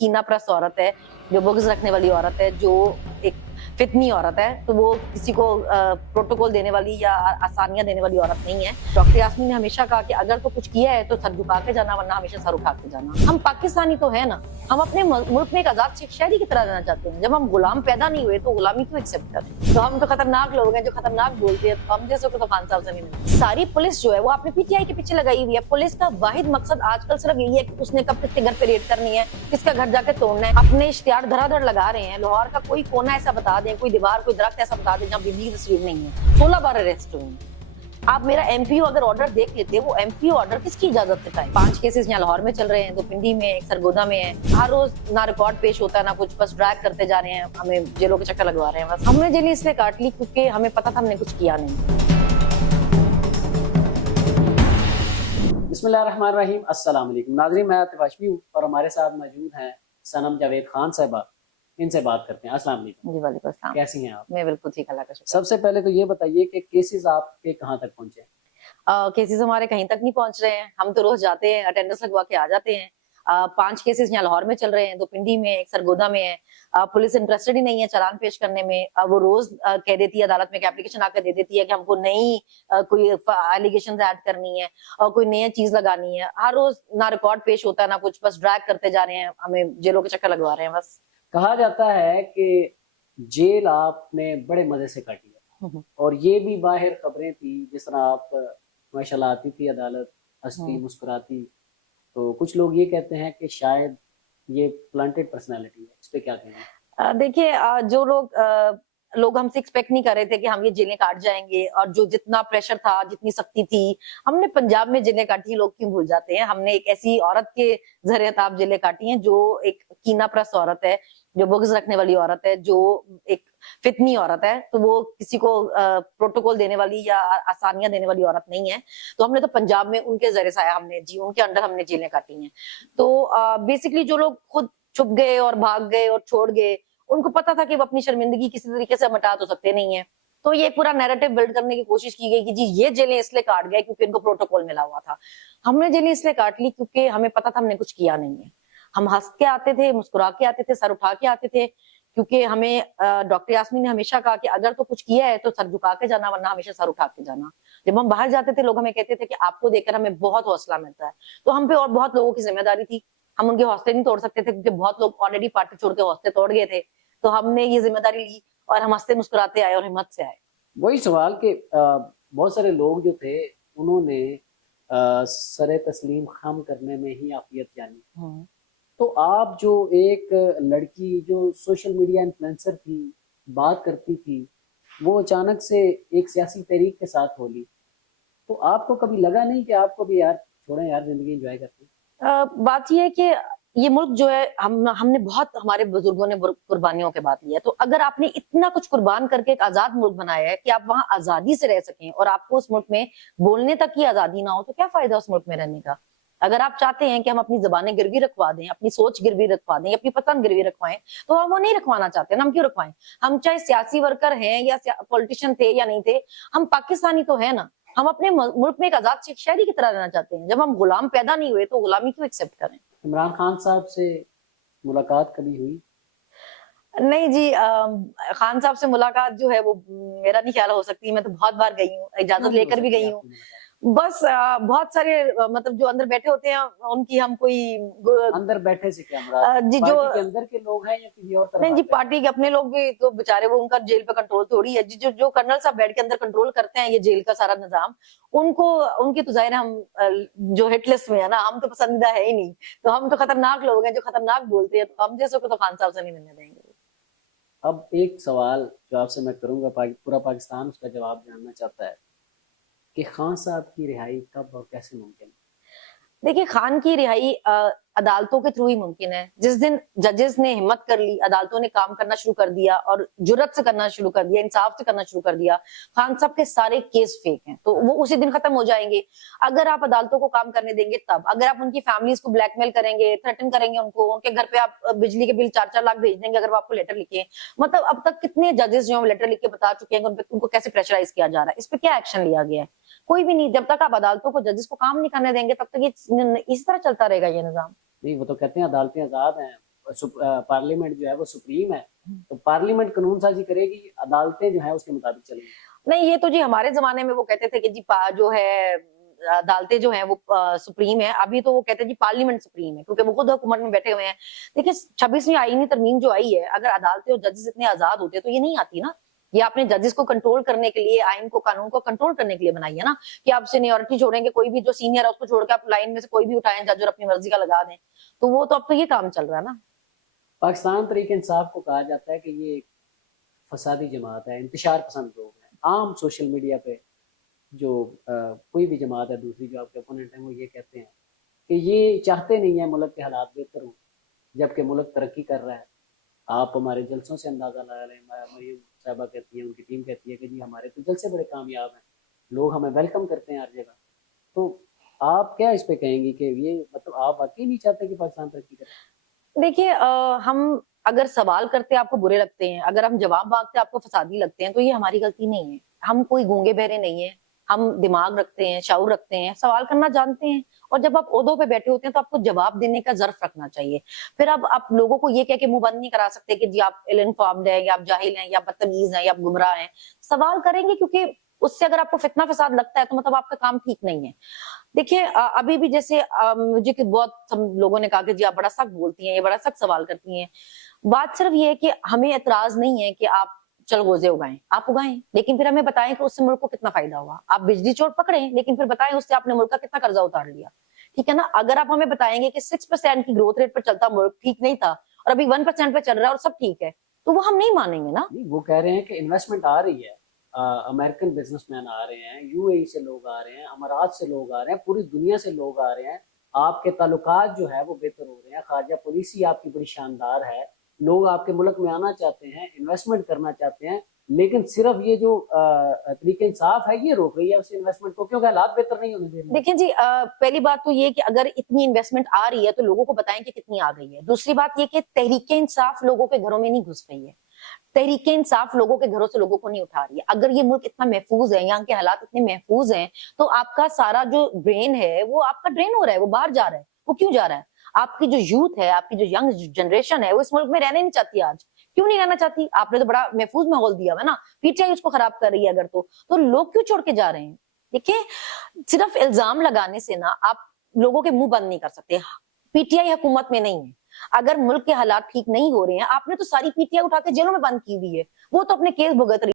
कीना प्रस्त औरत है, जो बुग्ज रखने वाली औरत है, जो एक फितनी औरत है, तो वो किसी को प्रोटोकॉल देने वाली या आसानियां देने वाली औरत नहीं है। डॉक्टर यास्मीन ने हमेशा कहा कि अगर तो कुछ किया है तो सर झुका के जाना, वरना हमेशा सर उठा के जाना। हम पाकिस्तानी तो है ना, हम अपने मुल्क में एक आजाद शहरी की तरह रहना चाहते हैं। जब हम गुलाम पैदा नहीं हुए तो गुलामी क्यों एक्सेप्ट करें? तो हम तो खतरनाक लोग हैं जो खतरनाक बोलते हैं, तो हम जैसे को तो खान साहब से नहीं मिलते। सारी पुलिस जो है वो आपने पीटीआई के पीछे लगाई हुई है। पुलिस का वाहिद मकसद आजकल सिर्फ यही है कि उसने कब किसके घर पे रेड करनी है, किसका घर जाके तोड़ना है। अपने इश्तिहार धड़ाधड़ लगा रहे हैं। लाहौर का कोई कोना ऐसा बता दें, कोई दीवार, कोई दरख्त ऐसा बता दें जहाँ बिजली की तस्वीर नहीं है। 16 बार अरेस्ट हुए। आप मेरा एमपीओ अगर ऑर्डर देख लेते, वो एमपीओ ऑर्डर किसकी इजाजत से है? 5 केसेस यहाँ लाहौर में चल रहे हैं, 2 पिंडी में, एक सरगोदा में है। हर रोज ना रिकॉर्ड पेश होता है ना कुछ, बस ड्रैग करते जा रहे हैं, हमें जेलों के चक्कर लगवा रहे हैं। बस हमने जेल इसलिए काट ली क्योंकि हमें पता था हमने कुछ किया नहीं। बिस्मिल्लाहिर्रहमानिर्रहीम। अस्सलाम वालेकुम नाज़रीन, मैं आतिफ हाशमी हूँ और हमारे साथ मौजूद हैं सनम जावेद खान साहिबा। इनसे बात करते हैं। अस्सलाम वालेकुम। जी वालेकुम अस्सलाम। कैसी हैं आप? मैं बिल्कुल ठीक, अल्लाह का शुक्र। सबसे पहले तो ये बताइए कि केसेस आपके कहाँ तक पहुंचे हैं? केसेस हमारे कहीं तक नहीं पहुंच रहे हैं। हम तो रोज जाते हैं, अटेंडेंस लगवा के आ जाते हैं। 5 केसेस यहाँ लाहौर में चल रहे हैं, 2 पिंडी में, एक सरगोदा में है। पुलिस इंटरेस्टेड ही नहीं है चालान पेश करने में। वो रोज कह देती है अदालत में, एप्लीकेशन आकर दे देती है कि हमको नई कोई एलिगेशन ऐड करनी है और कोई नई चीज लगानी है। हर रोज ना रिकॉर्ड पेश होता है ना कुछ, बस ड्रैग करते जा रहे हैं, हमें जेलों के चक्कर लगवा रहे हैं। बस कहा जाता है कि जेल आपने बड़े मजे से काटी है और ये भी बाहर खबरें थी जिस तरह आप माशाल्लाह आती थी अदालत, हंसती मुस्कुराती। तो कुछ लोग ये कहते हैं कि शायद ये प्लांटेड पर्सनैलिटी है। इस पे क्या कहेंगे? देखिए, जो लोग हमसे एक्सपेक्ट नहीं कर रहे थे कि हम ये जेलें काट जाएंगे, और जो जितना प्रेशर था, जितनी सख्ती थी, हमने पंजाब में जेलें काटी। लोग क्यों भूल जाते हैं, हमने एक ऐसी औरत के जरिए ताब जेलें काटी हैं जो एक कीना प्रस्त औरत है, जो बुग्ज रखने वाली औरत है, जो एक फितनी औरत है। तो वो किसी को प्रोटोकॉल देने वाली या आसानियां देने वाली औरत नहीं है। तो हमने तो पंजाब में उनके जरिए से आया, हमने जी उनके अंडर हमने जेलें काटी हैं। तो बेसिकली जो लोग खुद छुप गए और भाग गए और छोड़ गए, उनको पता था कि वो अपनी शर्मिंदगी किसी तरीके से मिटा तो सकते नहीं है। तो ये पूरा नैरेटिव बिल्ड करने की कोशिश की गई कि जी ये जेलें इसलिए काट गए क्योंकि इनको प्रोटोकॉल मिला हुआ था। हमने जेलें इसलिए काट ली क्योंकि हमें पता था हमने कुछ किया नहीं है। हम हंस के आते थे, मुस्कुरा के आते थे, सर उठा के आते थे, क्योंकि हमें डॉक्टर यास्मीन ने हमेशा कहा कि अगर तो कुछ किया है तो सर झुका के जाना, वरना हमेशा सर उठा के जाना। जब हम बाहर जाते थे, लोग हमें कहते थे कि आपको देखकर हमें बहुत हौसला मिलता है। तो हम पे और बहुत लोगों की जिम्मेदारी थी। हम उनके हौसले नहीं तोड़ सकते थे क्योंकि बहुत लोग ऑलरेडी पार्टी छोड़ के हौसले तोड़ गए थे। तो हमने ये जिम्मेदारी ली और हम हंसते मुस्कुराते आए और हिम्मत से आए। वही सवाल कि बहुत सारे लोग जो थे उन्होंने सरे तस्लीम खम करने में ही आफियत जानी। तो आप जो एक लड़की जो सोशल मीडिया इन्फ्लुएंसर थी, बात करती थी, वो अचानक से एक सियासी तहरीक के साथ हो ली। तो आपको कभी लगा नहीं कि आपको भी यार छोड़ें यार, जिंदगी एंजॉय करते हैं? बात यह है कि ये मुल्क जो है, हमने बहुत, हमारे बुजुर्गों ने कुर्बानियों के बाद लिया। तो अगर आपने इतना कुछ कुर्बान करके एक आजाद मुल्क बनाया है कि आप वहां आजादी से रह सकें और आपको उस मुल्क में बोलने तक की आजादी ना हो, तो क्या फायदा उस मुल्क में रहने का? अगर आप चाहते हैं कि हम अपनी जबानें गिरवी रखवा दें, अपनी सोच गिरवी रखवा दें, अपनी पसंद गिरवी रखवाएं, तो हम वो नहीं रखवाना चाहते ना, हम क्यों रखवाएं? हम चाहे सियासी वर्कर हैं या पॉलिटिशियन थे या नहीं थे, हम पाकिस्तानी तो है ना। हम अपने मुल्क में एक आजाद शहरी की तरह रहना चाहते हैं। जब हम गुलाम पैदा नहीं हुए तो गुलामी क्यों एक्सेप्ट करें? इमरान खान साहब से मुलाकात कभी हुई? नहीं जी, खान साहब से मुलाकात जो है वो मेरा नहीं ख्याल हो सकती। मैं तो बहुत बार गई हूँ, इजाजत क्यों नहीं हो लेकर भी सकती गई हूँ। आपकी मुलाकात? बस बहुत सारे मतलब जो अंदर बैठे होते हैं उनकी हम कोई अंदर बैठे से क्या मुराद? जी जो पार्टी के अंदर के लोग हैं या किसी और तरफ नहीं जी, बैठे? पार्टी के अपने लोग भी तो बेचारे, वो उनका जेल पे कंट्रोल थोड़ी है जी। जो जो कर्नल साहब बैठ के अंदर कंट्रोल करते हैं ये जेल का सारा निजाम, उनको, उनकी तो जाहिर है हम जो हिट लिस्ट में है ना, हम तो पसंदीदा है ही नहीं। तो हम तो खतरनाक लोग हैं जो खतरनाक बोलते हैं, तो हम जैसे को तो खान साहब से नहीं मिलने देंगे। अब एक सवाल जो आपसे मैं करूंगा, पूरा पाकिस्तान उसका जवाब जानना चाहता है कि खान साहब की रिहाई कब और कैसे मुमकिन है? देखिए, खान की रिहाई अदालतों के थ्रू ही मुमकिन है। जिस दिन जजेस ने हिम्मत कर ली, अदालतों ने काम करना शुरू कर दिया और जुर्रत से करना शुरू कर दिया, इंसाफ से करना शुरू कर दिया, खान साहब के सारे केस फेक हैं, तो वो उसी दिन खत्म हो जाएंगे। अगर आप अदालतों को काम करने देंगे तब, अगर आप उनकी फैमिलीज को ब्लैकमेल करेंगे, थ्रेटन करेंगे, उनको उनके घर पे आप बिजली के बिल 4-4 लाख भेज देंगे अगर वो आपको लेटर लिखे। मतलब अब तक कितने जजेस जो लेटर लिख के बता चुके हैं उनको कैसे प्रेशराइज किया जा रहा है, इस पे क्या एक्शन लिया गया है? कोई भी नहीं। जब तक आप अदालतों को, जजेस को काम नहीं करने देंगे, तब तक ये इस तरह चलता रहेगा ये निजाम। नहीं, वो तो कहते हैं अदालतें आजाद हैं, पार्लियामेंट जो है वो सुप्रीम है, तो पार्लियामेंट कानून साजी करेगी, अदालतें जो है उसके मुताबिक चलेंगी। नहीं, ये तो जी हमारे जमाने में वो कहते थे कि जी जो है अदालतें जो हैं वो सुप्रीम है। अभी तो वो कहते हैं जी पार्लियामेंट सुप्रीम है, क्योंकि वो खुद हुकूमत में बैठे हुए हैं। देखिए 26वीं आईनी तरमीम जो आई है, अगर अदालतें और जजेस इतने आजाद होते तो ये नहीं आती ना। ये आपने जजेस को कंट्रोल करने के लिए, आइन को, कानून को कंट्रोल करने के लिए बनाई है ना, कि आप सीनियरिटी छोड़ेंगे, कोई भी जो सीनियर है उसको छोड़ के आप लाइन में से कोई भी उठाएं जज और अपनी मर्जी का लगा दें। तो वो तो अब तो ये काम चल रहा है ना। पाकिस्तान तहरीक इंसाफ को कहा जाता है कि ये एक फसादी जमात है, इंतशार पसंद लोग हैं। आम सोशल मीडिया पे जो कोई भी जमात है दूसरी, जो आपके ओपोनेंट हैं, वो ये कहते हैं कि ये चाहते नहीं है मुल्क के हालात बेहतर हो, जबकि मुल्क तरक्की कर रहा है। आप हमारे जलसों से अंदाजा लगा रहे हैं। मरीम साहबा कहती है, उनकी टीम कहती है कि जी हमारे तो जलसे बड़े कामयाब हैं, लोग हमें वेलकम करते हैं हर जगह। तो आप क्या इस पे कहेंगी कि ये मतलब आप वाकई नहीं चाहते कि पाकिस्तान तरक्की करे? देखिए हम अगर सवाल करते आपको बुरे लगते हैं, अगर हम जवाब मांगते आपको फसादी लगते हैं, तो ये हमारी गलती नहीं है। हम कोई गूंगे बहरे नहीं है। हम दिमाग रखते हैं, शऊर रखते हैं, सवाल करना जानते हैं। और जब आप ओहदों पे बैठे होते हैं तो आपको जवाब देने का ज़र्फ रखना चाहिए। फिर अब आप लोगों को ये कह के मुंह बंद नहीं करा सकते कि जी आप इल इन्फॉर्म्ड हैं, या आप जाहिल हैं, या बदतमीज हैं, या आप गुमराह हैं। सवाल करेंगे, क्योंकि उससे अगर आपको फितना फसाद लगता है तो मतलब आपका काम ठीक नहीं है। देखिए अभी भी जैसे मुझे कि बहुत सब लोगों ने कहा कि जी आप बड़ा सख्त बोलती हैं, ये बड़ा सख्त सवाल करती हैं। बात सिर्फ ये है कि हमें एतराज नहीं है कि आप चलगोजे उगाएं, आप उगाएं, लेकिन फिर हमें बताएं कि उससे मुल्क को कितना फायदा हुआ। आप बिजली चोर पकड़ें, लेकिन फिर बताएं उससे आपने मुल्क का कितना कर्जा उतार लिया। ठीक है ना। अगर आप हमें बताएंगे कि 6% की ग्रोथ रेट पर चलता मुल्क ठीक नहीं था और अभी 1% पे चल रहा है और सब ठीक है, तो वो हम नहीं मानेंगे ना। नहीं, वो कह रहे हैं कि इन्वेस्टमेंट आ रही है, अमेरिकन बिजनेसमैन आ रहे हैं, यूएई से लोग आ रहे हैं, अमारात से लोग आ रहे हैं, पूरी दुनिया से लोग आ रहे हैं। आपके ताल्लुकात जो है वो बेहतर हो रहे हैं, खारजा पॉलिसी आपकी बड़ी शानदार है, लोग आपके मुल्क में आना चाहते हैं, इन्वेस्टमेंट करना चाहते हैं। लेकिन सिर्फ ये जो तरीके इंसाफ है ये रोक रही है उस इन्वेस्टमेंट को, क्योंकि हालात बेहतर नहीं होने दे रहे। देखिए जी पहली बात तो ये कि अगर इतनी इन्वेस्टमेंट आ रही है तो लोगों को बताएं कि कितनी आ गई है। दूसरी बात ये कि तहरीके इंसाफ लोगों के घरों में नहीं घुस रही है। तहरीके इंसाफ लोगों के घरों से लोगों को नहीं उठा रही है। अगर ये मुल्क इतना महफूज है, यहाँ के हालात इतने महफूज हैं, तो आपका सारा जो ब्रेन है वो आपका ड्रेन हो रहा है, वो बाहर जा रहा है। वो क्यों जा रहा है? आपकी जो यूथ है, आपकी जो यंग जनरेशन है, वो इस मुल्क में रहने नहीं चाहती। आज क्यों नहीं रहना चाहती? आपने तो बड़ा महफूज माहौल दिया हुआ है ना। पीटीआई उसको खराब कर रही है अगर तो लोग क्यों छोड़ के जा रहे हैं? देखिए सिर्फ इल्जाम लगाने से ना आप लोगों के मुंह बंद नहीं कर सकते। पीटीआई हुकूमत में नहीं है। अगर मुल्क के हालात ठीक नहीं हो रहे हैं, आपने तो सारी पीटीआई उठा के जेलों में बंद की हुई है। वो तो अपने केस भुगत रही है।